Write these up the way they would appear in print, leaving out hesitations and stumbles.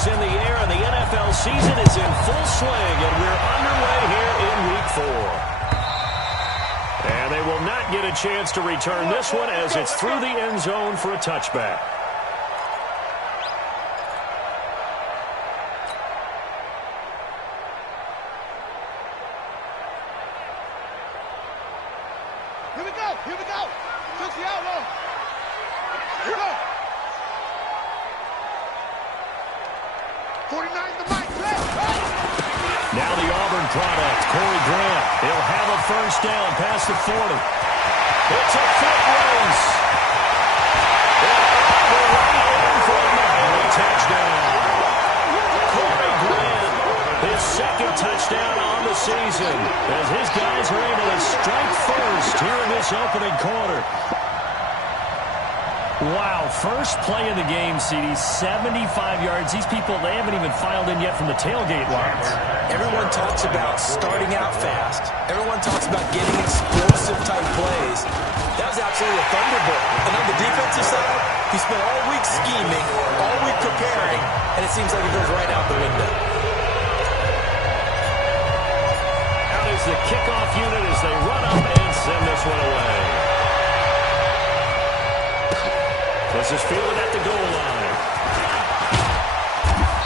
is in the air, and the NFL season is in full swing, and we're underway here in Week 4. And they will not get a chance to return this one as it's through the end zone for a touchback. Here we go. Here we go. Took the outlaw. Here we go. 49 the mic. Now the Auburn product, Corey Grant. He'll have a first down past the 40. It's a foot race. For a Miami touchdown. Corey Grant, his second touchdown on the season, as his guys are able to strike first here in this opening quarter. Wow, first play of the game, CD, 75 yards. These people, they haven't even filed in yet from the tailgate lines. Everyone talks about starting out fast. Everyone talks about getting explosive-type plays. That was absolutely a thunderbolt. And on the defensive side, he spent all week scheming, all week preparing, and it seems like it goes right out the window. Out is the kickoff unit as they run up and send this one away. This is fielded at the goal line.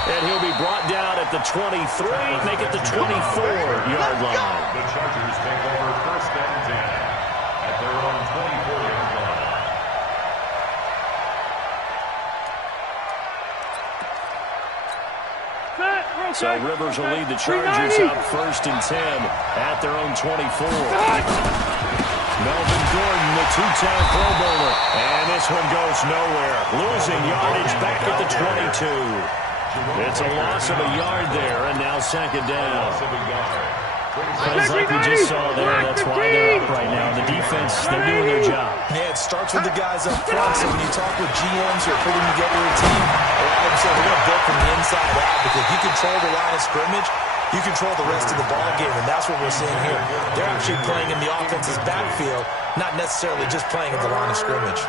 And he'll be brought down at the 23, make it the 24-yard line. The Chargers take over first and 10 at their own 24-yard line. So Rivers will lead the Chargers out first and 10 at their own 24. Melvin Gordon, the two-time Pro Bowler. And this one goes nowhere. Losing yardage back at the 22. It's a loss of a yard there, and now second down. Plays like we just saw there, that's why they're up right now. The defense, they're doing their job. Yeah, it starts with the guys up front, so when you talk with GMs who are putting together a team, a lot of them say we're going to build from the inside out, because if you control the line of scrimmage, you control the rest of the ball game, and that's what we're seeing here. They're actually playing in the offense's backfield, not necessarily just playing at the line of scrimmage.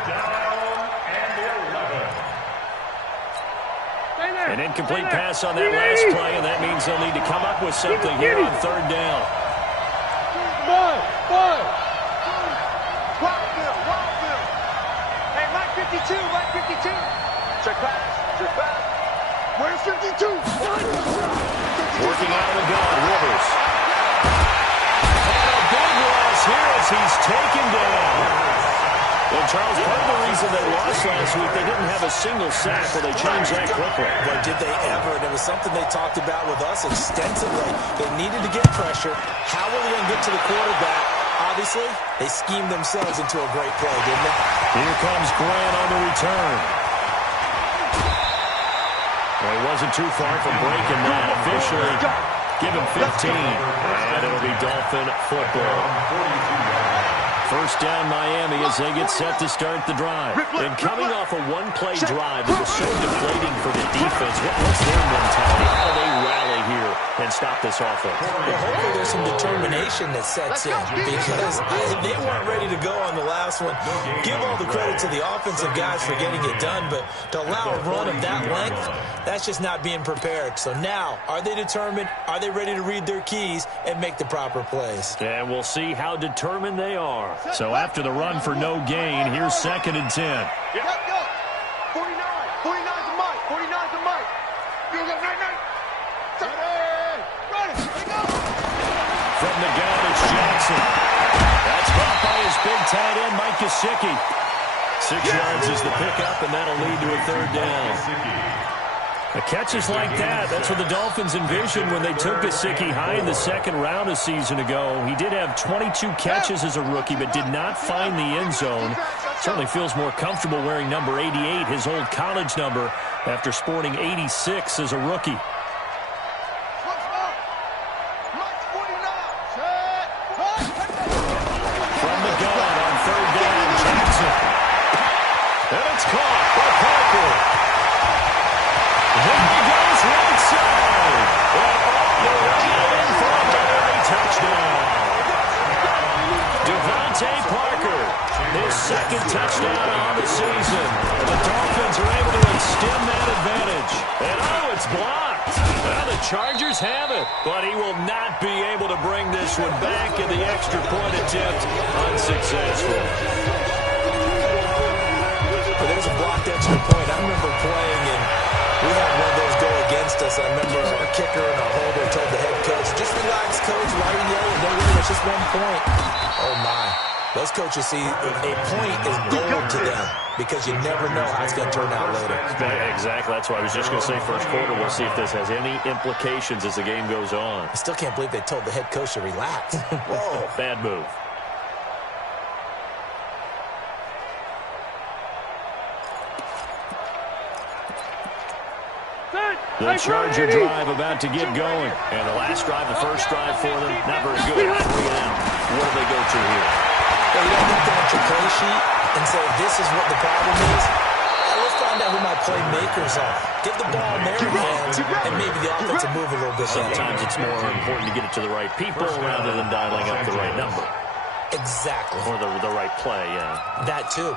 An incomplete pass on that last play, and that means they'll need to come up with something here on third down. Wildfield. Hey, Mike 52, Mike 52. Check pass. Where's 52? Working out of the gun, Rivers. And a big loss here as he's taken down. And Charles, part of the reason they lost last week, they didn't have a single sack, well, they changed that quickly. But did they ever? And it was something they talked about with us extensively. They needed to get pressure. How were they going to get to the quarterback? Obviously, they schemed themselves into a great play, didn't they? Here comes Grant on the return. Well, he wasn't too far from breaking that. Officially, give him 15. And it'll be Dolphin football. First down Miami as they get set to start the drive. And coming off a one-play drive, it was so deflating for the defense. What's their mentality? How do they rally here and stop this offense? Well, hopefully there's some determination that sets in, because they weren't ready to go on the last one. Give all the credit to the offensive guys for getting it done, but to allow a run of that length, that's just not being prepared. So now, are they determined? Are they ready to read their keys and make the proper plays? And we'll see how determined they are. So after the run for no gain, here's second and 10. Go. 49 the mic. 49 the mic. You got 99. Ready. Go. From the gun, it's Jackson. That's caught by his big tight end, Mike Gesicki. 6 yards is the pickup, and that'll lead to a third down. The catches like that, that's what the Dolphins envisioned when they took Gesicki high in the second round a season ago. He did have 22 catches as a rookie, but did not find the end zone. Certainly feels more comfortable wearing number 88, his old college number, after sporting 86 as a rookie. From the gun on third down, Jackson. And it's caught by Parker. There he goes right side. And all the way in for a Miami touchdown. Devontae Parker, his second touchdown on the season. And the Dolphins are able to extend that advantage. And oh, it's It's blocked. Well, the Chargers have it, but he will not be able to bring this one back, and the extra point attempt unsuccessful. Well, there's a blocked extra point. I remember playing, and we had one of those go against us. I remember our kicker and our holder told the head coach, just relax, coach. Why are you yelling? Don't worry, it's just 1 point. Oh, my. Those coaches see a point is gold to them because you never know how it's going to turn out later. Exactly. That's why I was just going to say first quarter. We'll see if this has any implications as the game goes on. I still can't believe they told the head coach to relax. Whoa. Bad move. The Charger drive about to get going. And the last drive, the first drive for them, not very good. 3 out. What do they go to here? Well, you don't look down at your play sheet and say, this is what the problem is. Let's find out who my playmakers are. Get the ball in their hands, and maybe the offense will move a little bit. Sometimes it's more important to get it to the right people rather than dialing up the right number. Exactly. Or the right play, yeah. That, too.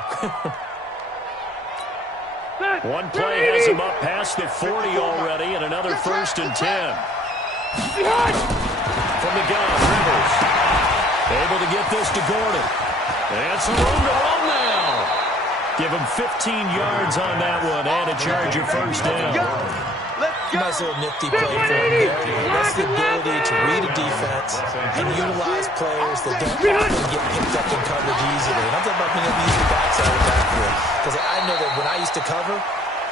One play has him up past the 40 already, and another 1st and 10. From the gun, Rivers. Able to get this to Gordon. And some room to run now. Give him 15 yards on that one, and a Charger 1st down. Nice little nifty play for him there. That's the ability to read a defense and utilize players that don't often get picked up in coverage easily. And I'm talking about being able to use the backside of the backfield. Because I know that when I used to cover,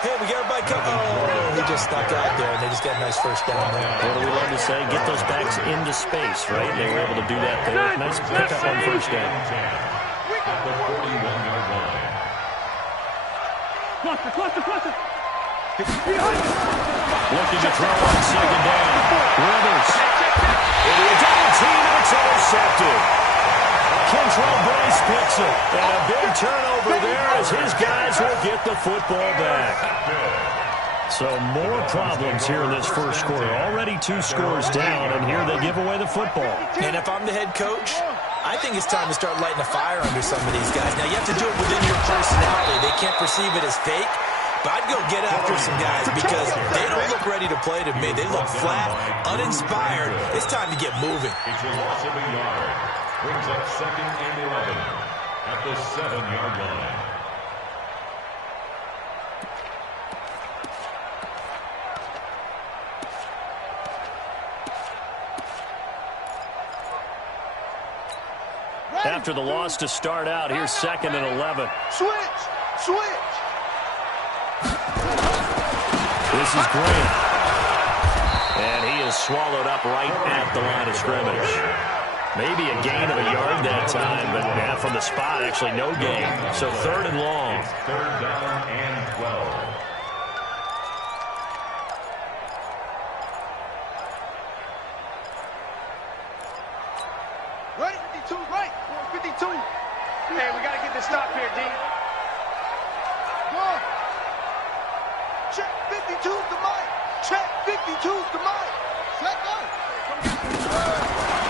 hey, we got everybody covered. Oh, he just stuck out there, and they just got a nice 1st down there. What do we love to say? Get those backs into space, right? They were able to do that there. Nice pickup on 1st down. At the 41-yard line. Cluster. Looking to throw on 2nd down. Rivers. It is double team, and it's intercepted. Kentrell Brace picks it. And a big turnover there as his guys will get the football back. So more problems here in this first quarter. Already 2 scores down, and here they give away the football. And if I'm the head coach, I think it's time to start lighting a fire under some of these guys. Now, you have to do it within your personality. They can't perceive it as fake. But I'd go get after some guys because they don't look ready to play to me. They look flat, uninspired. It's time to get moving. It's a loss of a yard. Brings up 2nd and 11 at the 7-yard line. After the loss to start out, here's 2nd and 11. Switch. This is Grant. And he is swallowed up right at the line of scrimmage. Maybe a gain of a yard that time, but from the spot, actually no gain. So 3rd and long. It's 3rd down and 12. Right, 52, right. 52. Hey, we got to get this stop here, D. Go. Check 52's the mic. Check 52's the mic. Check go.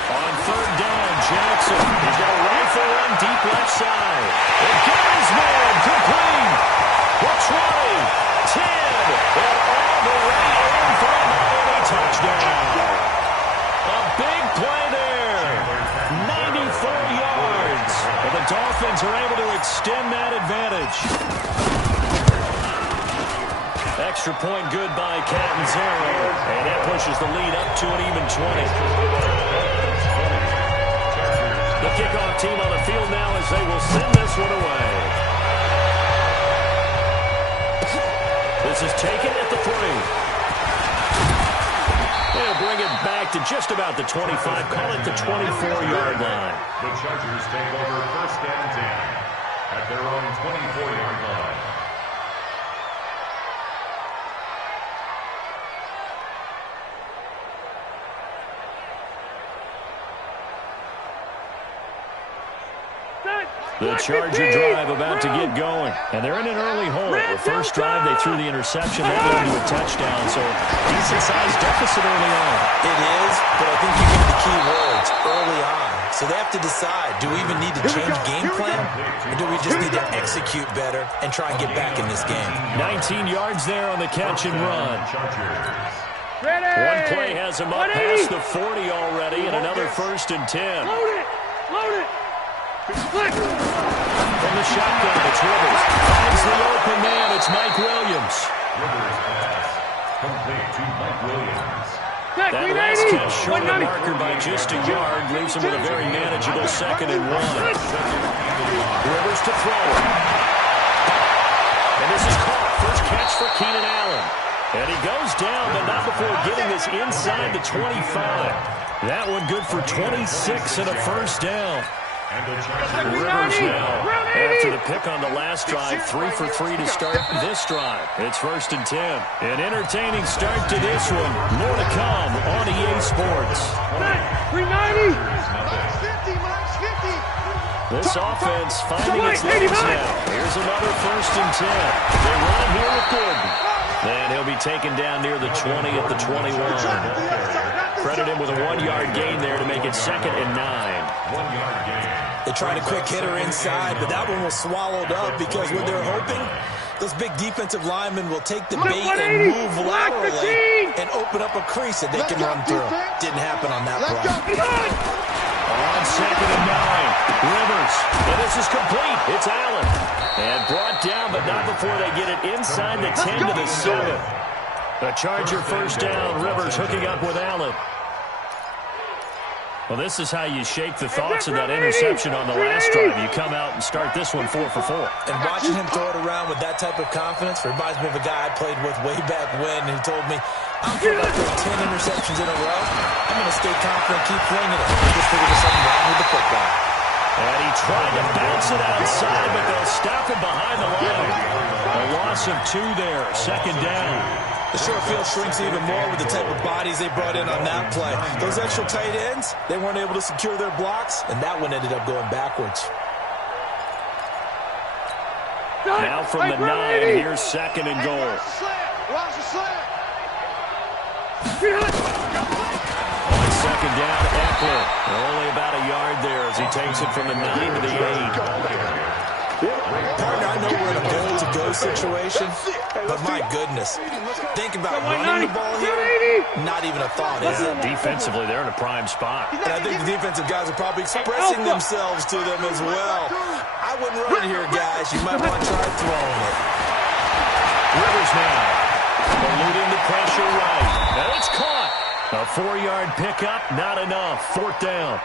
On 3rd down, Jackson. He's got a rifle run deep left side. And Gary's man complete. The 20, 10, and all the way in for a Miami touchdown. A big play there. 94 yards. And the Dolphins are able to extend that advantage. Extra point good by Catanzaro. And that pushes the lead up to an even 20. The kickoff team on the field now as they will send this one away. This is taken at the 3. They'll bring it back to just about the 25. Call it the 24-yard line. The Chargers take over 1st and 10 at their own 24-yard line. The Charger drive about to get going. And they're in an early hole. The first drive, they threw the interception. That led to a touchdown. So decent-sized deficit early on. It is, but I think you get the key words, early on. So they have to decide, do we even need to change game plan? Or do we just need to execute better and try and get back in this game? 19 yards there on the catch and run. One play has him up past the 40 already, and another 1st and 10. Load it! Load it! From the shotgun, it's Rivers. Finds the open man. It's Mike Williams. Rivers pass. Complete to Mike Williams. That last catch short of the marker by just a yard leaves him with a very manageable 2nd and 1. Rivers to throw. And this is caught. First catch for Keenan Allen. And he goes down, but not before getting this inside the 25. That one good for 26 and a 1st down. Rivers now, after the pick on the last drive, 3 for 3 to start this drive. It's 1st and 10. An entertaining start to this one. More to come on EA Sports. 390! This offense finding its legs now. Here's another 1st and 10. They run here with Gordon. And he'll be taken down near the 20 at the 21. Credit him with a 1-yard gain there to make it 2nd and 9. 1-yard gain. They tried a quick hitter inside, but that one was swallowed up because what they're hoping, those big defensive linemen will take the bait and move laterally and open up a crease that they can run through. Didn't happen on that play. On 2nd and 9, Rivers. And this is complete. It's Allen. And brought down, but not before they get it inside the 10 to the 7. A Charger 1st down. Rivers hooking up with Allen. Well, this is how you shake the thoughts of that interception on the last drive. You come out and start this one 4 for 4. And watching him throw it around with that type of confidence reminds me of a guy I played with way back when who told me, I'm going to throw 10 interceptions in a row. I'm going to stay confident, keep flinging it. I just figured there's something wrong with the football. And he tried to bounce it outside, but they'll stop him behind the line. A loss of 2 there, 2nd down. The short field shrinks even more with the type of bodies they brought in on that play. Those extra tight ends, they weren't able to secure their blocks, and that one ended up going backwards. Now from the 9, here's 2nd and goal. On 2nd down, Eckler. Only about a yard there as he takes it from the 9 to the 8. Partner, I know we're in a goal-to-go situation, but my goodness, think about running the ball here, not even a thought, is it? Defensively, they're in a prime spot. And I think the defensive guys are probably expressing themselves to them as well. I wouldn't run it here, guys. You might want to try throwing it. Rivers now, eluding the pressure right. And it's caught. A 4-yard pickup, not enough. 4th down.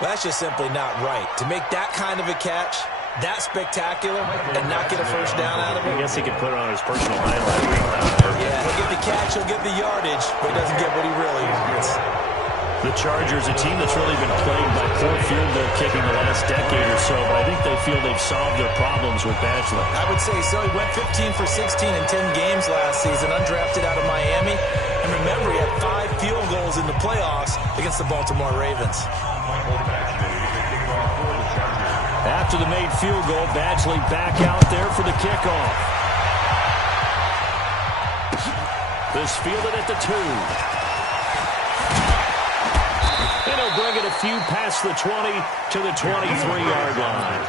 Well, that's just simply not right. To make that kind of a catch, that spectacular, and not get a 1st down out of it. I guess he could put it on his personal highlight reel. Yeah, he'll get the catch, he'll get the yardage, but he doesn't get what he really wants. The Chargers, a team that's really been plagued by poor field goal kicking the last decade or so, but I think they feel they've solved their problems with Badgley. I would say so. He went 15 for 16 in 10 games last season, undrafted out of Miami. And remember, he had 5 field goals in the playoffs against the Baltimore Ravens. After the made field goal, Badgley back out there for the kickoff. This fielded at the 2. And he'll bring it a few past the 20 to the 23-yard line.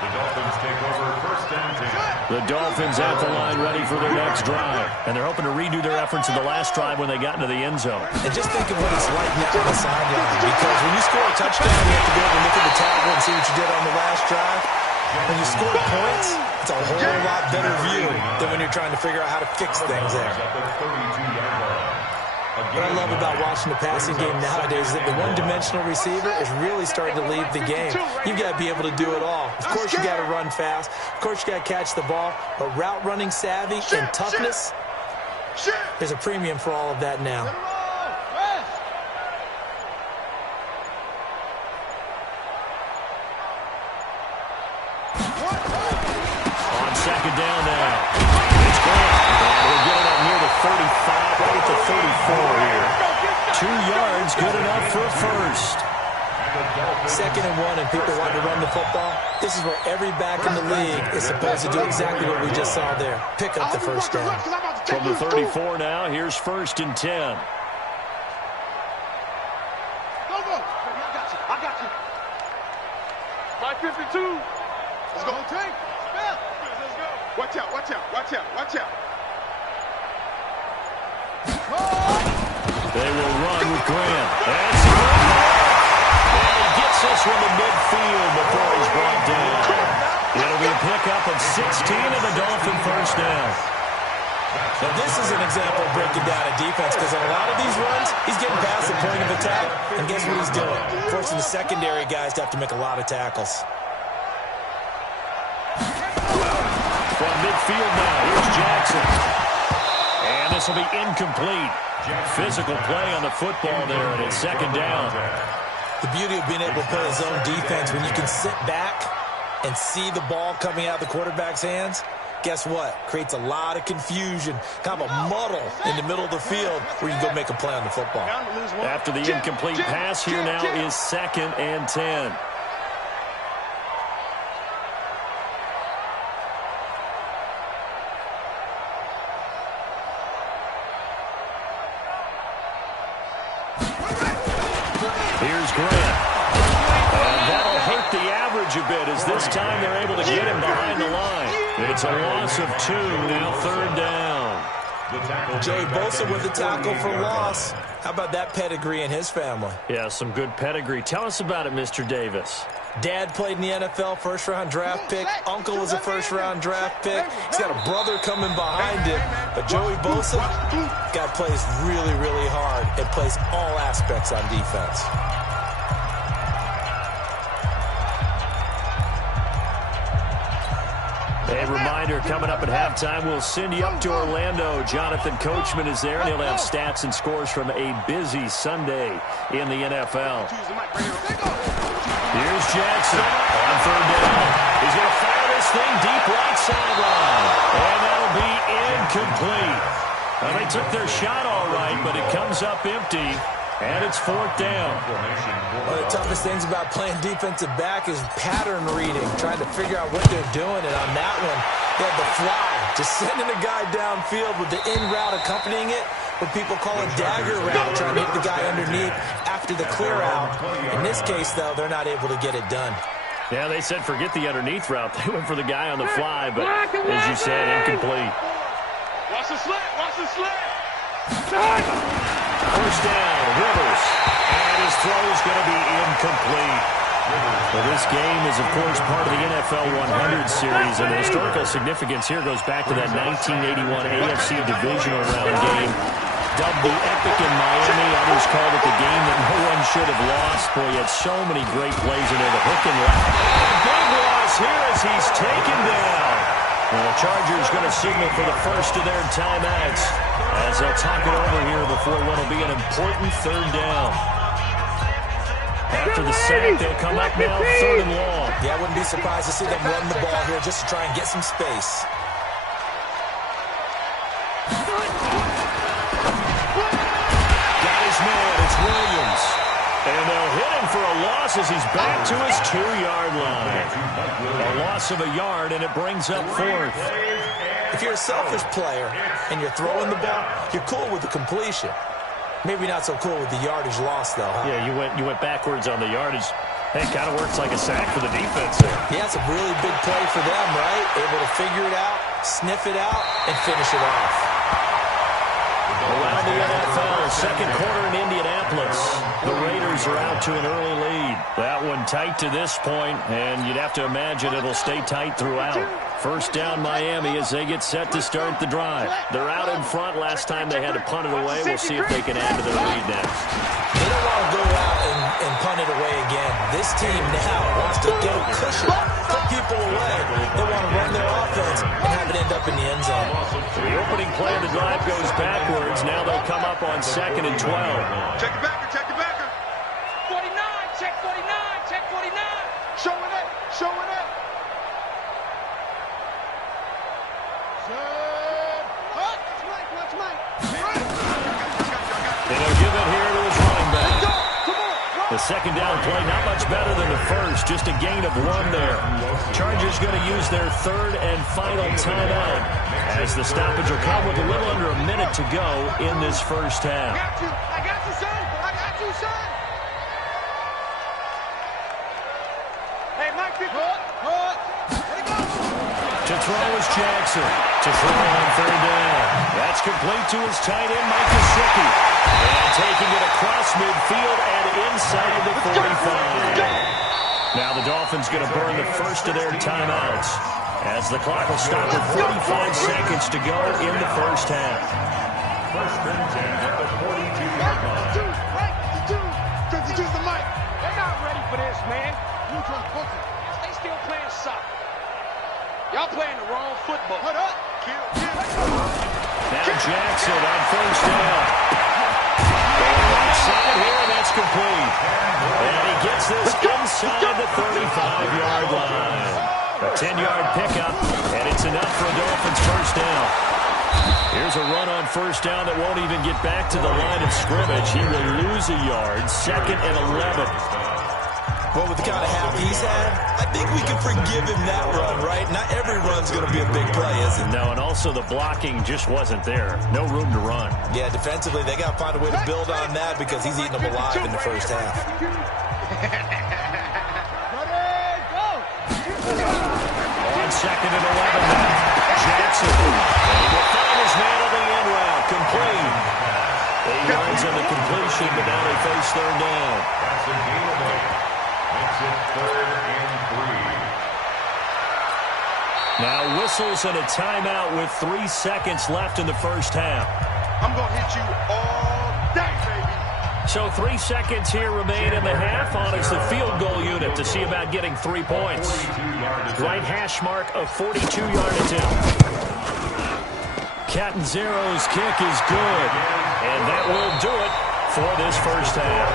The Dolphins take over 1st and 10. The Dolphins at the line ready for their next drive. And they're hoping to redo their efforts in the last drive when they got into the end zone. And just think of what it's like now on the sideline. Because when you score a touchdown, you have to go over and look at the table and see what you did on the last drive. When you score points, it's a whole lot better view than when you're trying to figure out how to fix things there. What I love about watching the passing game nowadays is that the one-dimensional receiver is really starting to lead the game. You've got to be able to do it all. Of course, you got to run fast. Of course, you got to catch the ball. But route running savvy and toughness, there's a premium for all of that now. On 2nd down now. It's gone. And we'll get it up near the 35, right at the 34 here. 2 yards, good enough for a 1st. 2nd and 1 and people want to run the football. This is where every back in the league is supposed to do exactly what we just saw there. Pick up the first down. From the 34 now, here's 1st and 10. Go. I got you. 552. Let's go. Take. Let's go. Watch out. They will run with Graham. That's and he gets this one to midfield before he's brought down. It'll be a pickup of 16 and a Dolphin first down. Now this is an example of breaking down a defense because on a lot of these runs, he's getting past the point of attack, and guess what he's doing? Forcing the secondary guys to have to make a lot of tackles. From midfield now, here's Jackson. And this will be incomplete. Physical play on the football there, and it's 2nd down. The beauty of being able to play his own defense, when you can sit back and see the ball coming out of the quarterback's hands, guess what? Creates a lot of confusion, kind of a muddle in the middle of the field where you can go make a play on the football. After the incomplete pass, here now is 2nd and 10. Here's Grant. And that'll hurt the average a bit as this time they're able to get him behind the line. It's a loss of 2, now 3rd down. Joey Bosa with the tackle for loss. How about that pedigree in his family? Yeah, some good pedigree. Tell us about it, Mr. Davis. Dad played in the NFL, first-round draft pick. Uncle was a first-round draft pick. He's got a brother coming behind him. But Joey Bosa, guy plays really, really hard and plays all aspects on defense. A reminder, coming up at halftime, we'll send you up to Orlando. Jonathan Coachman is there, and he'll have stats and scores from a busy Sunday in the NFL. Here's Jackson on 3rd down. He's going to fire this thing deep right sideline. And that'll be incomplete. Well, they took their shot all right, but it comes up empty. And it's 4th down. One of the toughest things about playing defensive back is pattern reading, trying to figure out what they're doing. And on that one, they had the fly, just sending a guy downfield with the in route accompanying it, what people call a dagger route, trying to hit the guy underneath after the clear out. In this case, though, they're not able to get it done. Yeah, they said forget the underneath route. They went for the guy on the fly, but as you said, incomplete. Watch the slant. First down, Rivers. And his throw is going to be incomplete. Well, this game is, of course, part of the NFL 100 series, and the historical significance here goes back to that 1981 AFC Divisional Round game. Dubbed the Epic in Miami. Others called it the game that no one should have lost. Boy, you had so many great plays in there. The hook and ladder. And a big loss here as he's taken down. And the Chargers going to signal for the first of their timeouts as they'll talk it over here before what will be an important 3rd down. After the sack, they'll come up now 3rd and long. Yeah, I wouldn't be surprised to see them run the ball here just to try and get some space. Got his man, it's Williams. And they'll hit him for a loss as he's back to his 2-yard line. A loss of a yard, and it brings up 4th. If you're a selfish player and you're throwing the ball, you're cool with the completion. Maybe not so cool with the yardage loss, though, huh? Yeah, you went backwards on the yardage. Hey, it kind of works like a sack for the defense there. Yeah, it's a really big play for them, right? Able to figure it out, sniff it out, and finish it off. Around the NFL, 2nd quarter in Indianapolis. The Raiders are out to an early lead. That one tight to this point, and you'd have to imagine it'll stay tight throughout. First down Miami as they get set to start the drive. They're out in front. Last time they had to punt it away. We'll see if they can add to their lead next. They don't want to go out and punt it away again. This team now wants to get a cushion, put people away. They want to run their offense and have it end up in the end zone. The opening play of the drive goes backwards. Now they'll come up on 2nd and 12. Check the backer. 49, check 49. Showing up. And he'll give it here to his running back. The second down play, not much better than the first, just a gain of 1 there. Chargers going to use their third and final timeout as the stoppage will come with a little under a minute to go in this first half. I got you, son. I got you, son. Hey, Mike, pick up. To throw is Jackson. To throw on third down. That's complete to his tight end, Mike Gesicki. And taking it across midfield and inside the 45. Now the Dolphins going to burn the first of their timeouts as the clock will stop with 45 seconds to go in the first half. First and 10 at the 42-yard line. The mic. They're not ready for this, man. They still playing soccer. Y'all playing the wrong football. Hold up. Now Jackson on first down. Going right side here, and that's complete. And he gets this inside the 35-yard line. A 10-yard pickup, and it's enough for a Dolphins first down. Here's a run on first down that won't even get back to the line of scrimmage. He will lose a yard, 2nd and 11. Well, with the kind of half he's had, I think we can forgive him that run, right? Not every run's going to be a big play, is it? No, and also the blocking just wasn't there. No room to run. Yeah, defensively, they got to find a way to build on that because he's eating them alive in the first half. On 2nd and 11 now. Jackson. And he will find his man on the end route. Complete. 8 yards on the completion, but now they face third down. That's a gain of 8. Makes it 3rd and 3. Now whistles and a timeout with 3 seconds left in the first half. I'm going to hit you all day, baby. So 3 seconds here remain in the half on as the field goal unit to see about getting 3 points. 42-yard attempt. Right hash mark of 42-yard attempt. Catanzaro's kick is good, and that will do it for this first half.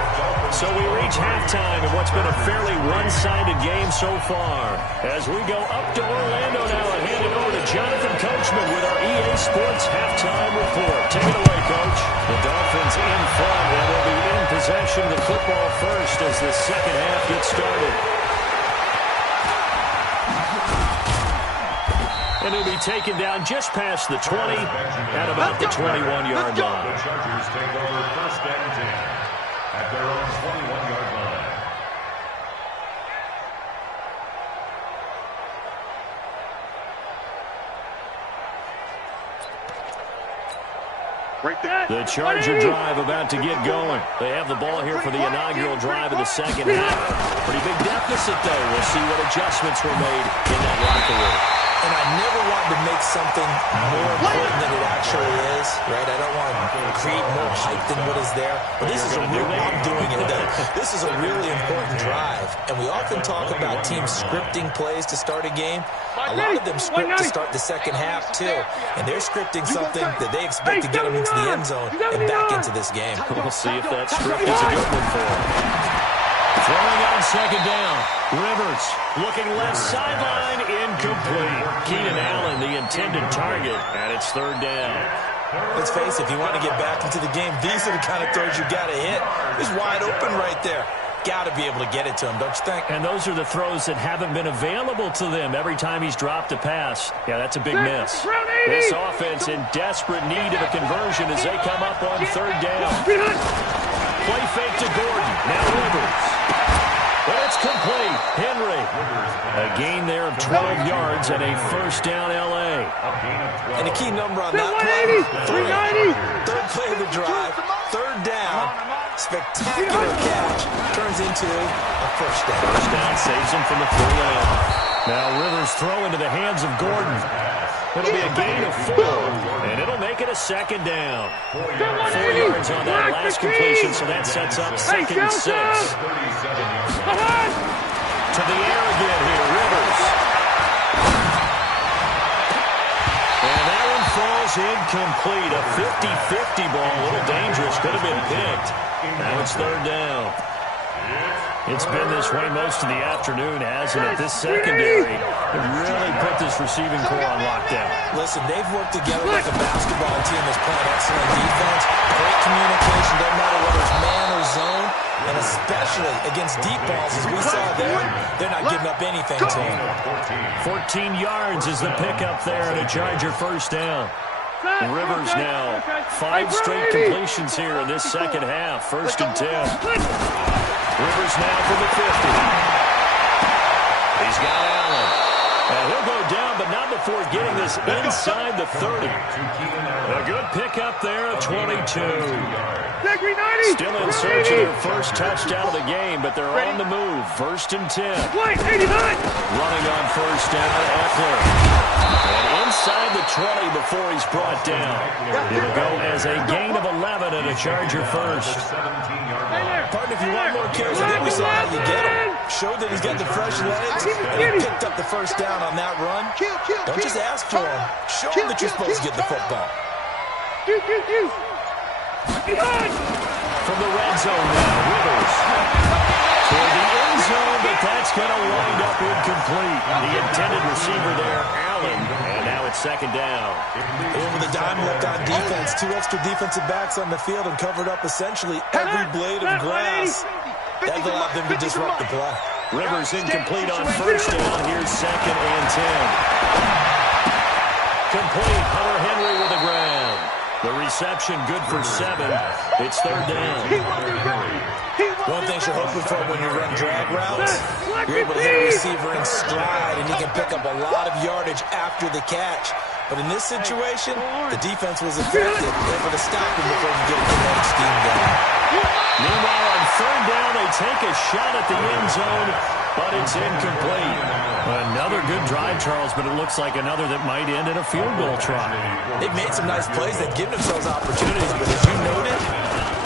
So we reach halftime in what's been a fairly one-sided game so far. As we go up to Orlando now and hand it over to Jonathan Coachman with our EA Sports halftime report. Take it away, Coach. The Dolphins in front, and they'll be in possession of the football first as the second half gets started. And it'll be taken down just past the 20 at about the 21-yard line. The Chargers take over 1st and 10 at their own 21-yard line. Right there. The Charger drive about to get going. They have the ball here for the inaugural drive of the second half. Pretty big deficit, though. We'll see what adjustments were made in that locker room. And I never wanted to make something more important than it actually is, right? I don't want to create more hype than what is there. But this is a real, I'm doing it. This is a really important drive. And we often talk about teams scripting plays to start a game. A lot of them script to start the second half, too. And they're scripting something that they expect to get them into the end zone and back into this game. We'll see if that script is a good one for them. Throwing on second down. Rivers looking left sideline, incomplete. Keenan Allen, the intended target, and it's third down. Let's face it, if you want to get back into the game, these are the kind of throws you got to hit. He's wide open right there. Got to be able to get it to him, don't you think? And those are the throws that haven't been available to them every time he's dropped a pass. Yeah, that's a big miss. This offense in desperate need of a conversion as they come up on third down. Play fake to Gordon. Now Rivers. But it's complete. Henry. A gain there of 12 yards and a first down L.A. And a key number on that play, 390. Third play of the drive, third down. Spectacular catch turns into a first down. First down saves him from the 3-0. Now Rivers throw into the hands of Gordon. It'll be a gain of 4, and it'll make it a second down. 4 yards on that last completion, so that sets up 2nd and 6. To the air again here, Rivers. And that one falls incomplete. A 50-50 ball, a little dangerous, could have been picked. Now it's third down. It's been this way most of the afternoon, hasn't it? This secondary really put this receiving core on lockdown. Listen, they've worked together like a basketball team that's playing excellent defense. Great communication, doesn't matter whether it's man or zone. And especially against deep balls, as we saw there, they're not giving up anything to him. 14 yards is the pickup there and a Charger first down. Rivers now 5 straight completions here in this second half. 1st and 10. Rivers now for the 50. He's got Allen. And he'll go down, but not before getting this inside the 30. A good pickup there at 22. Still in search of their first touchdown of the game, but they're on the move. 1st and 10. Running on first down, Eckler. And inside the 20 before he's brought down. It'll go as a gain of 11 and a Charger first. Partner, if you want more carries, I think we saw how you get him. Showed that he's got the fresh legs, and he picked up the first down on that run. Don't just ask for him. Show him that you're supposed to get the football. From the red zone now, Rivers. Toward the end zone, but that's going to wind up incomplete. The intended receiver there, Allen, and now it's 2nd down. Over the dime left on defense, 2 extra defensive backs on the field and covered up essentially every blade of grass. That allowed them to disrupt the play. Rivers incomplete on first down. Here's 2nd and 10. Complete. Hunter Henry with the ground. The reception good for 7. It's 3rd down. One thing you're hoping for when you run drag routes, you're able to hit a receiver in stride, and he can pick up a lot of yardage after the catch. But in this situation, the defense was effective, able to stop him before he could get a kinetic scheme going. Meanwhile, on 3rd down, they take a shot at the end zone, but it's incomplete. Another good drive, Charles, but it looks like another that might end in a field goal try. They've made some nice plays. They've given themselves opportunities, but as you noted,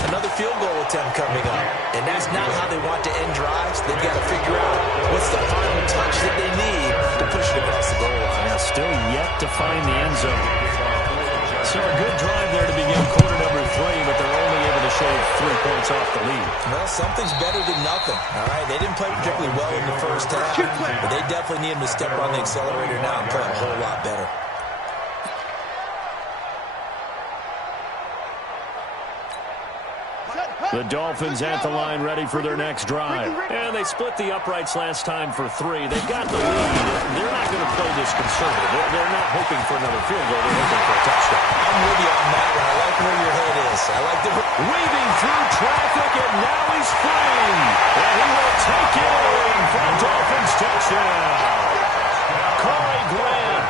another field goal attempt coming up. And that's not how they want to end drives. They've got to figure out what's the final touch that they need to push it across the goal line. Now still yet to find the end zone. So a good drive there to begin quarter number 3, but they're only able to shave 3 points off the lead. Well, something's better than nothing. All right, they didn't play particularly well in the first half, but they definitely need them to step on the accelerator now and play a whole lot better. The Dolphins at the line ready for their next drive. And they split the uprights last time for 3. They've got the lead. They're not going to play this conservative. They're not hoping for another field goal. They're hoping for a touchdown. I'm with you on that one. I like where your head is. I like the weaving through traffic, and now he's free. And he will take it in for a Dolphins touchdown. Corey Grant,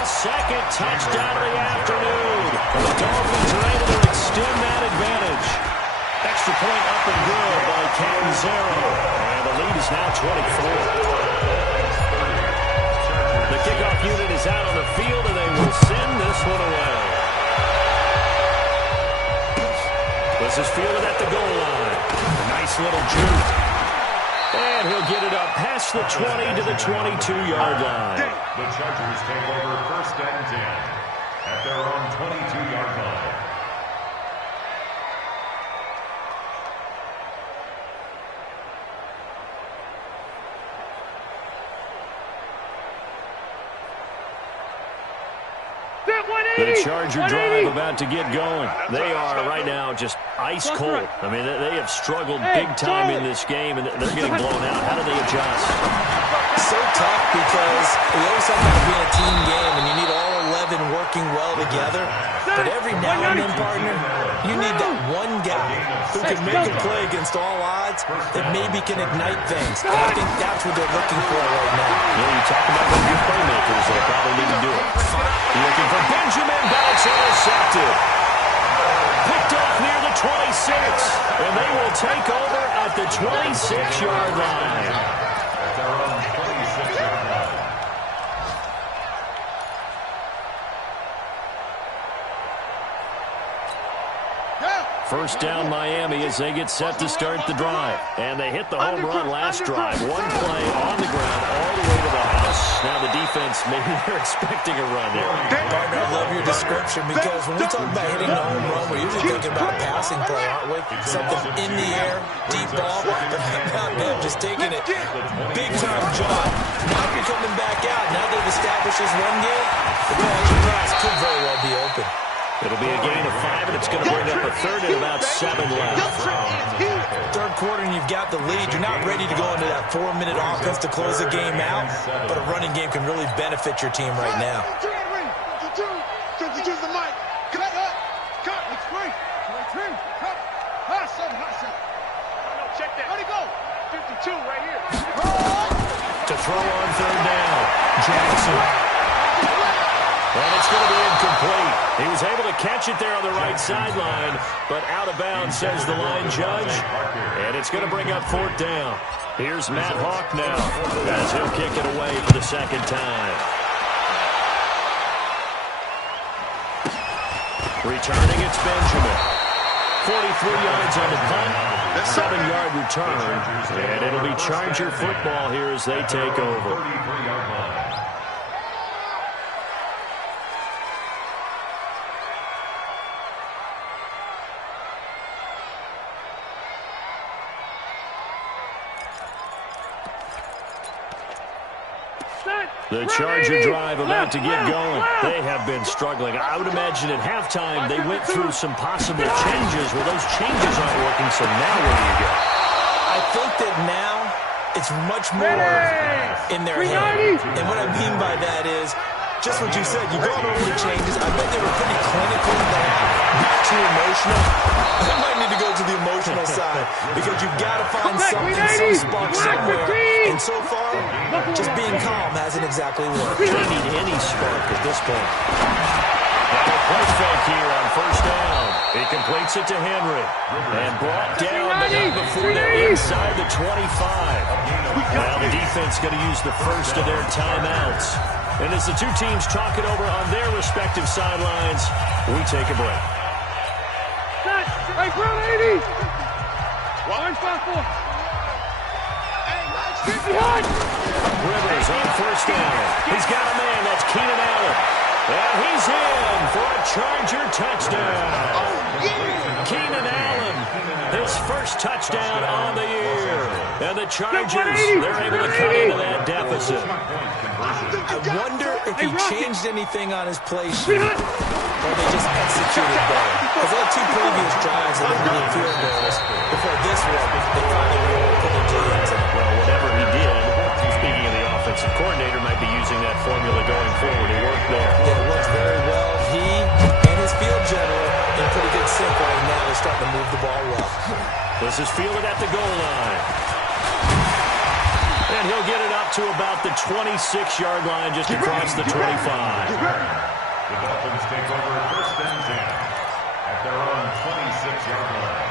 his 2nd touchdown of the afternoon. And the Dolphins are able to extend that advantage. Extra point up and good by Canzero. And the lead is now 24. The kickoff unit is out on the field, and they will send this one away. This is fielded at the goal line. A nice little juke. And he'll get it up past the 20 to the 22-yard line. The Chargers take over 1st and 10 at their own 22-yard line. The Charger drive about to get going. They are right now just ice cold. I mean, they have struggled big time in this game, and they're getting blown out. How do they adjust? So tough because we always talk about being a team game, and you need all 11 working well together. But every now and then, partner, you need that one guy who can make a play against all odds that maybe can ignite things. And I think that's what they're looking for right now. Yeah, you talk about the good playmakers that probably need to do it. Looking for Benjamin, bounce intercepted. Picked off near the 26, and they will take over at the 26-yard line. At their own 26-yard line. First down Miami as they get set to start the drive. And they hit the home run last drive. One play on the ground all the way to the house. Now the defense, maybe they're expecting a run here. Partner, I love your description because when we talk about hitting the home run, we're usually thinking about a passing play, aren't we? Something in the air, deep ball, but not them just taking it. Big-time job. Now you're coming back out. Now they've established this run game. The Charger pass could very well be open. It'll be a gain of 5, and it's going to bring up a 3rd and about 7 left. 3rd third quarter and you've got the lead, you're not ready to go into that 4-minute offense to close the game out, but a running game can really benefit your team right now. Check that. Where'd he go? 52 right here. To throw on third down, Jackson. And it's going to be incomplete. He was able to catch it there on the right sideline, but out of bounds, says the line judge. And it's going to bring up fourth down. Here's Matt Hawk now, as he'll kick it away for the second time. Returning, it's Benjamin. 43 yards on the punt, 7-yard return, and it'll be Charger football here as they take over. The Charger drive about to get going. They have been struggling. I would imagine at halftime they went through some possible changes. Well, those changes aren't working, so now where do you go? I think that now it's much more in their head. And what I mean by that is, just what you said, you go over the changes. I bet they were pretty clinical in the half, not too emotional. I might need to go to the emotional side because you've got to find something, some spark somewhere. And so far, just being calm hasn't exactly worked. They need any spark at this point. Now a play fake here on first down. He completes it to Henry. And brought down but not before they're inside the 25. Now the defense going to use the first of their timeouts. And as the two teams talk it over on their respective sidelines, we take a break. Hey, ground 80! Orange 5-4. Rivers on first down. He's got a man. That's Keenan Allen. And he's in for a Charger touchdown. Keenan Allen, his first touchdown on the year. And the Chargers, they're able to cut into that deficit. I wonder if he changed anything on his play sheet or they just executed better. Because they had two previous drives that were really field goals. Before this one, they finally were able to put their hands in. Well, whatever he did, speaking of the offensive coordinator, might be using that formula going forward. It worked there. Yeah, it works very well. He and his field general in pretty good sync right now. They're starting to move the ball well. This is fielded at the goal line. And he'll get it up to about the 26-yard line, just across the 25. The Dolphins take over first and 10 at their own 26-yard line.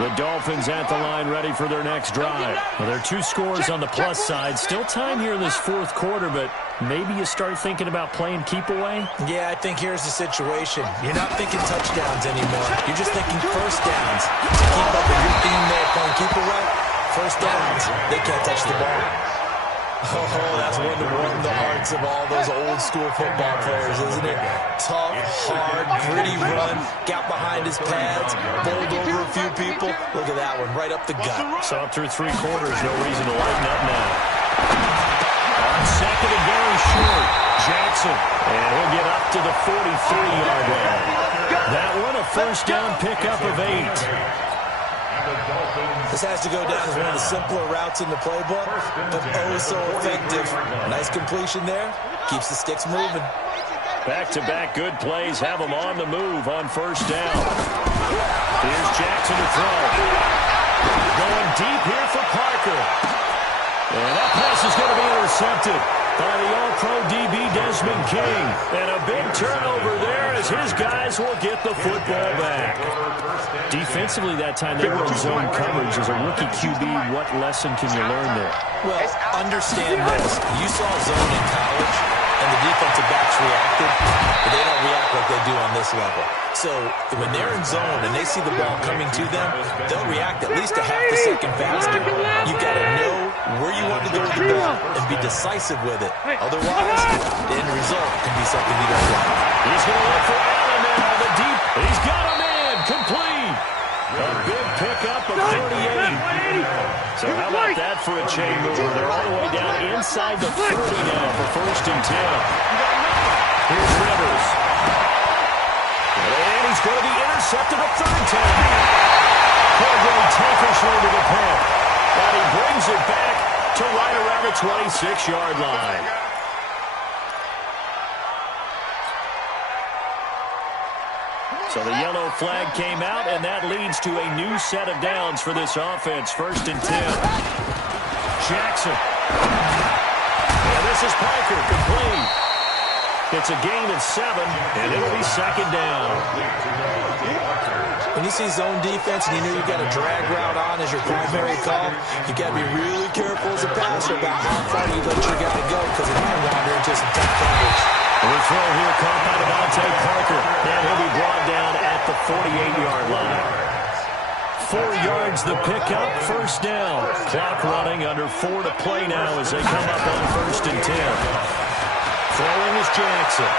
The Dolphins at the line, ready for their next drive. Well, there are two scores on the plus side. Still time here in this fourth quarter, but maybe you start thinking about playing keep away? Yeah, I think here's the situation. You're not thinking touchdowns anymore. You're just thinking first downs. To keep up with your team there playing keep away, first downs, they can't touch the ball. Oh, that's one to warm the hearts of all those old school football players, isn't it? Tough, hard, gritty run, got behind his pads, bowled over a few people. Look at that one, right up the gut. Saw through three quarters, no reason to lighten up now. On second and very short, Jackson, and he'll get up to the 43-yard line. That one, a first down pickup of 8. This has to go down as one of the simpler routes in the playbook, but oh so effective. Nice completion there. Keeps the sticks moving. Back-to-back good plays have them on the move on first down. Here's Jackson to throw. Going deep here for Parker. And that pass is going to be intercepted by the All-Pro DB Desmond King. And a big turnover there as his guys will get the football back. Defensively that time, they were in zone coverage. As a rookie QB, what lesson can you learn there? Well, understand this. You saw zone in college, and the defensive backs reacted, but they don't react like they do on this level. So when they're in zone and they see the ball coming to them, they'll react at least a half a second faster. You've got to know where you want to go with the ball and be decisive with it. Otherwise, the end result can be something you don't want. He's going to look for Allen now on the deep. He's got a man complete. A big pickup of 38. So how about that for a chain mover? They're all the way down inside the 40 now for first and 10. Here's Rivers. And he's going to be intercepted a third time. Pulled very takishly to the pin. And he brings it back to right around the 26-yard line. So the yellow flag came out, and that leads to a new set of downs for this offense. 1st and 10. Jackson. And this is Parker, complete. It's a gain of 7, and it'll be 2nd down. When you see zone defense and you know you've got a drag route on as your primary call, you got to be really careful as a passer about how far you let your guy go, because it might wander into some tough coverage. The throw here caught by Devontae Parker, and he'll be brought down at the 48-yard line. 4 yards the pickup, 1st down. Clock running, under 4 to play now as they come up on 1st and 10. Throwing is Jackson.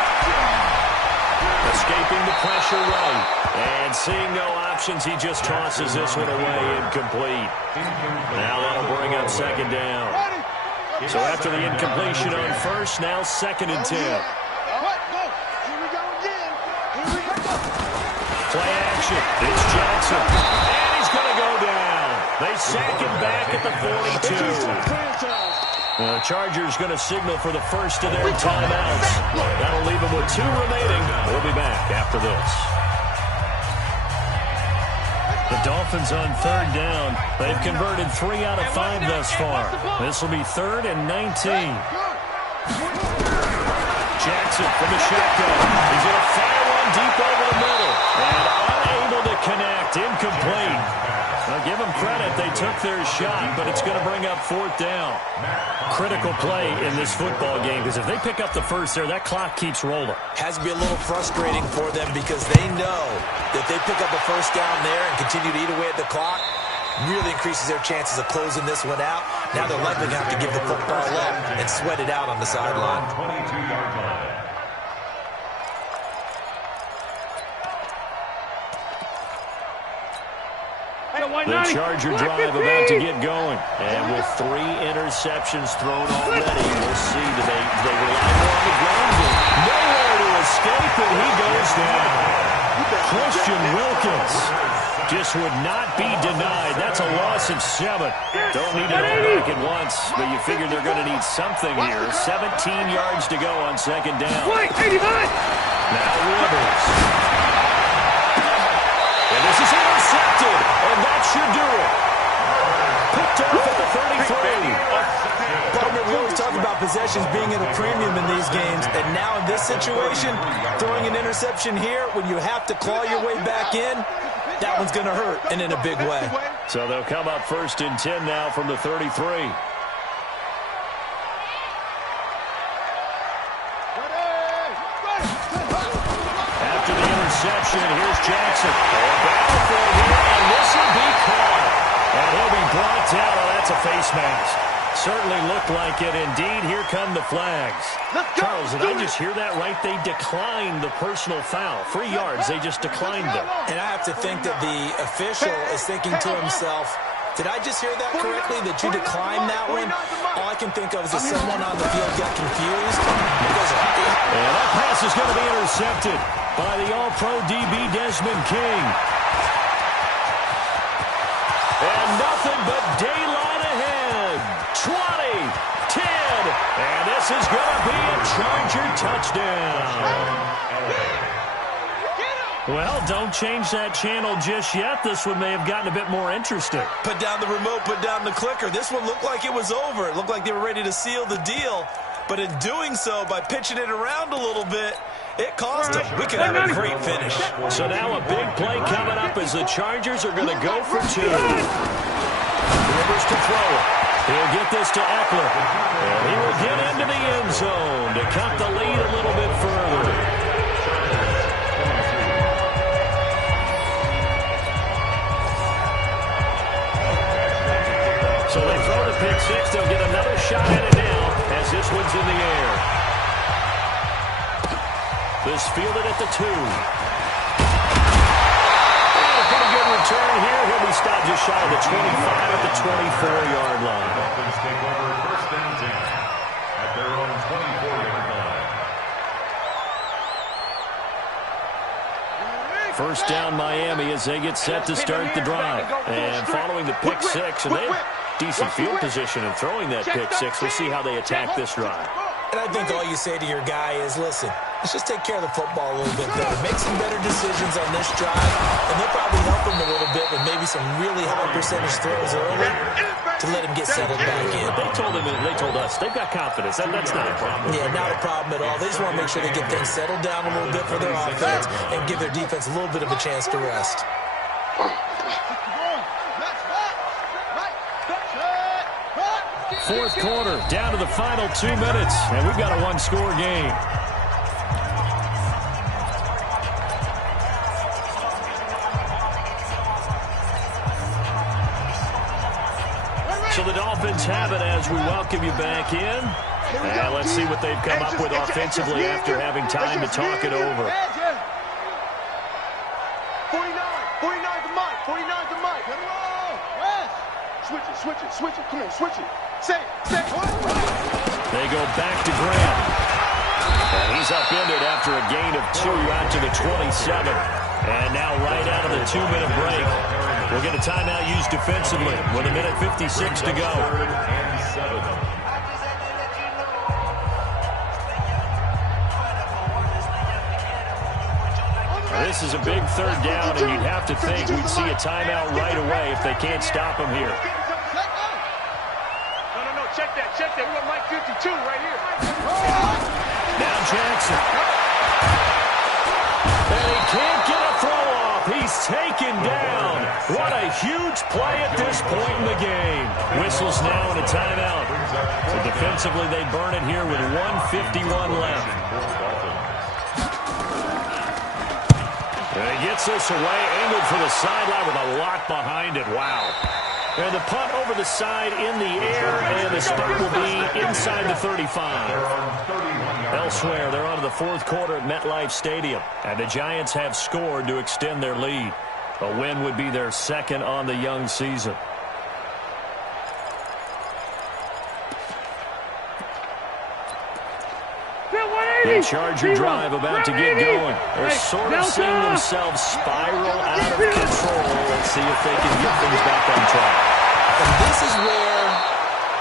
Escaping the pressure right. And seeing no options, he just tosses this one away, incomplete. Now that'll bring up 2nd down. So after the incompletion on 1st, now 2nd and 10. Play action. It's Jackson. And he's going to go down. They sack him back at the 42. The Chargers going to signal for the first of their timeouts. That'll leave them with 2 remaining. We'll be back after this. The Dolphins on 3rd down. They've converted 3 out of 5 thus far. This will be 3rd and 19. Jackson from the shotgun. He's going to fire one deep over the middle. And unable to connect. Incomplete. Now, give them credit. They took their shot, but it's going to bring up 4th down. Critical play in this football game, because if they pick up the first there, that clock keeps rolling. Has to be a little frustrating for them because they know that if they pick up a 1st down there and continue to eat away at the clock, really increases their chances of closing this one out. Now they're likely going to have to give the football up and sweat it out on the sideline. 22-yard line. The Charger drive about to get going. And with 3 interceptions thrown already, we'll see. Do they rely more on the ground game? Nowhere to escape, and he goes down. Christian Wilkins just would not be denied. That's a loss of 7. Don't need it all back at once, but you figure they're going to need something here. 17 yards to go on 2nd down. Now Rivers. And this is intercepted, and that should do it. Picked off at the 33. Partner, we always talk about possessions being at a premium in these games, and now in this situation, throwing an interception here when you have to claw your way back in, that one's going to hurt, and in a big way. So they'll come up 1st and 10 now from the 33. Here's Jackson. And this will be caught. And he'll be brought down. Oh, that's a face mask. Certainly looked like it. Indeed, here come the flags. Charles, did I just hear that right? They declined the personal foul. 3 yards, they just declined them. And I have to think that the official is thinking to himself, did I just hear that correctly, that you declined that one? All I can think of is that someone on the field got confused. And that pass is going to be intercepted by the All-Pro DB Desmond King. And nothing but daylight ahead. 20, 10, and this is going to be a Charger touchdown. Well, don't change that channel just yet. This one may have gotten a bit more interesting. Put down the remote, put down the clicker. This one looked like it was over. It looked like they were ready to seal the deal. But in doing so, by pitching it around a little bit, it cost them. We could have a great finish. So now a big play coming up as the Chargers are going to go for 2. Rivers to throw it. He'll get this to Eckler. And he will get into the end zone to cut the lead a little bit further. So they throw the pick 6. They'll get another shot at it now as this one's in the air. This fielded at the 2. And a pretty good return here. He'll be stopped just shy of the 25 at the 24-yard line. Dolphins take over 1st and 10 at their own 24-yard line. First down Miami as they get set to start the drive. And following the pick six, and they have decent field position in throwing that pick six. We'll see how they attack this drive. And I think all you say to your guy is, listen, let's just take care of the football a little bit better. Make some better decisions on this drive, and they'll probably help him a little bit with maybe some really high percentage throws early to let him get settled back in. They told us they've got confidence. That's not a problem. Yeah, not a problem at all. They just want to make sure they get things settled down a little bit for their offense and give their defense a little bit of a chance to rest. Fourth quarter, down to the final 2 minutes, and we've got a one-score game. So the Dolphins have it as we welcome you back in. And let's see what they've come up with offensively after having time to talk it over. 49 to Mike. 49 to Mike. Switch it. Come on, switch it. Say it. They go back to Grant. And he's upended after a gain of 2 out to the 27. And now right out of the 2-minute break, we'll get a timeout used defensively with 1:56 to go. This is a big third down, and you'd have to think we'd see a timeout right away if they can't stop him here. No. Check that. We got Mike 52 right here. Now Jackson. And he can't get a throw off. He's taken down. What a huge play at this point in the game. Whistles now in a timeout. So defensively, they burn it here with 1:51 left. And he gets this away, angled for the sideline with a lot behind it. Wow. And the punt over the side in the air, and the start will be inside the 35. Elsewhere, they're on to the fourth quarter at MetLife Stadium, and the Giants have scored to extend their lead. A win would be their second on the young season. The Charger drive about to get going. They're sort of seeing themselves spiral out of control. Let's see if they can get things back on track. And this is where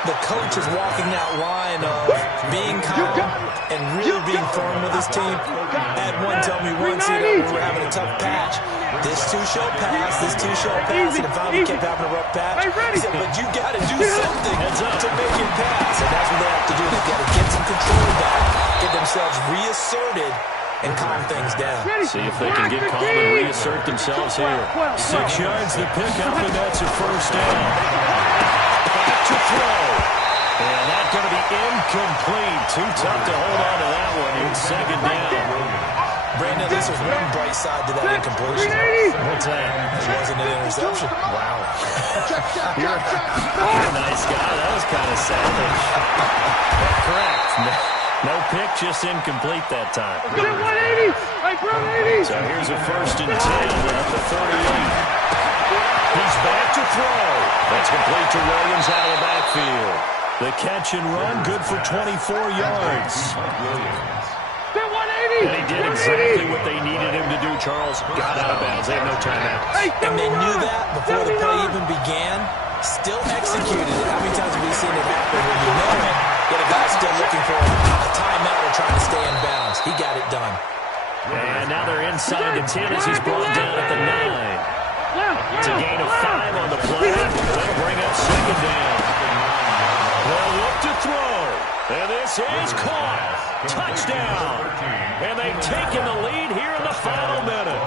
the coach is walking that line of being calm and really being firm with his team. I had one tell me once, we were having a tough patch. This too shall pass, and if finally kept having a rough patch, he said, but you got to do something to make it pass. And that's what they have to do. They've got to get some control back, get themselves reasserted, and calm things down. See if they can get calm and reassert themselves here. 6 yards the pickup, and that's a first down. Back to throw. And that's going to be incomplete. Too tough to hold on to that one. It's second down. Brandon, at least there's one bright side to that incompletion. What's that? It wasn't an interception. Wow. You're a nice guy. That was kind of savage. Correct. No pick, just incomplete that time. So here's a 1st and 10 at the 38. He's back to throw. That's complete to Williams out of the backfield. The catch and run, good for 24 yards. And he did exactly what they needed him to do. Charles got out of bounds. They have no timeouts. And they knew that before the play even began. Still executed it. How many times have we seen it happen when you know it, yet a guy's still looking for a timeout or trying to stay in bounds? He got it done. And now they're inside the 10 as he's brought down at the 9. It's a gain of 5 on the play. That'll bring up second down. They'll look to throw. And this is caught. Touchdown. And they've taken the lead here in the final minute.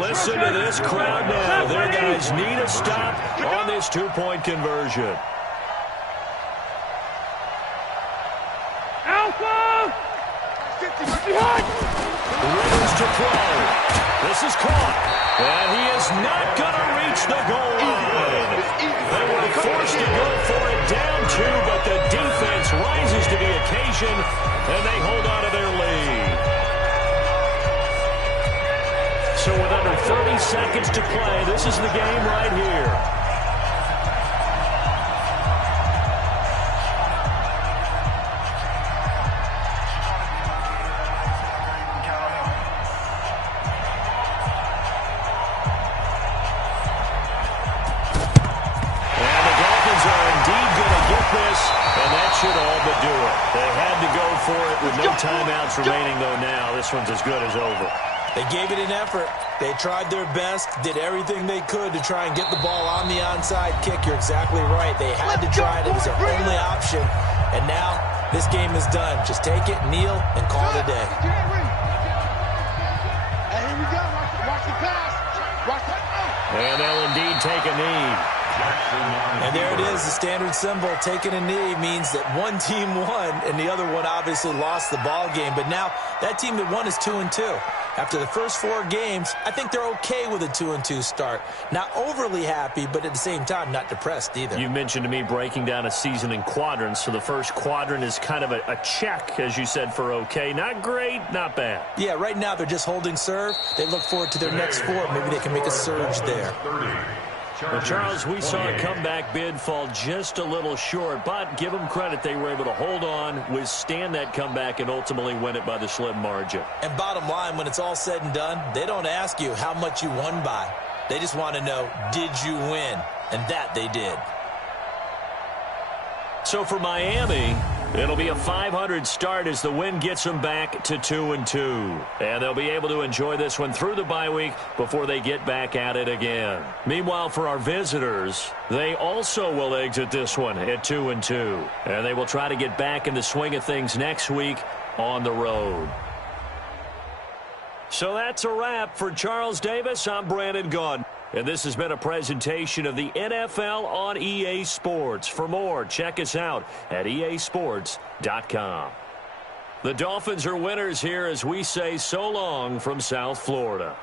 Listen to this crowd now. Their guys need a stop on this 2-point conversion. Alpha! Rivers to throw. This is caught. And he is not going to reach the goal line. They were forced to go for it down 2, but the defense rises to the occasion, and they hold on to their lead. So with under 30 seconds to play, this is the game right here. for it with no timeouts remaining, though, now. This one's as good as over. They gave it an effort. They tried their best, did everything they could to try and get the ball on the onside kick. You're exactly right. They had to try it. It was their only option. And now this game is done. Just take it, kneel, and call it a day. And here we go. Watch the pass. Watch that. And they'll indeed take a knee. And there it is, the standard symbol. Taking a knee means that one team won, and the other one obviously lost the ball game. But now that team that won is 2-2. After the first 4 games, I think they're okay with a 2-2 start. Not overly happy, but at the same time, not depressed either. You mentioned to me breaking down a season in quadrants. So the first quadrant is kind of a check, as you said, for okay. Not great, not bad. Yeah, right now they're just holding serve. They look forward to their next 4. Maybe they can make a surge there. Well, Charles, we saw a comeback bid fall just a little short, but give them credit. They were able to hold on, withstand that comeback, and ultimately win it by the slim margin. And bottom line, when it's all said and done, they don't ask you how much you won by. They just want to know, did you win? And that they did. So for Miami, it'll be a 500 start as the win gets them back to 2-2. And they'll be able to enjoy this one through the bye week before they get back at it again. Meanwhile, for our visitors, they also will exit this one at 2-2. And they will try to get back in the swing of things next week on the road. So that's a wrap. For Charles Davis, I'm Brandon Gaudin. And this has been a presentation of the NFL on EA Sports. For more, check us out at easports.com. The Dolphins are winners here as we say so long from South Florida.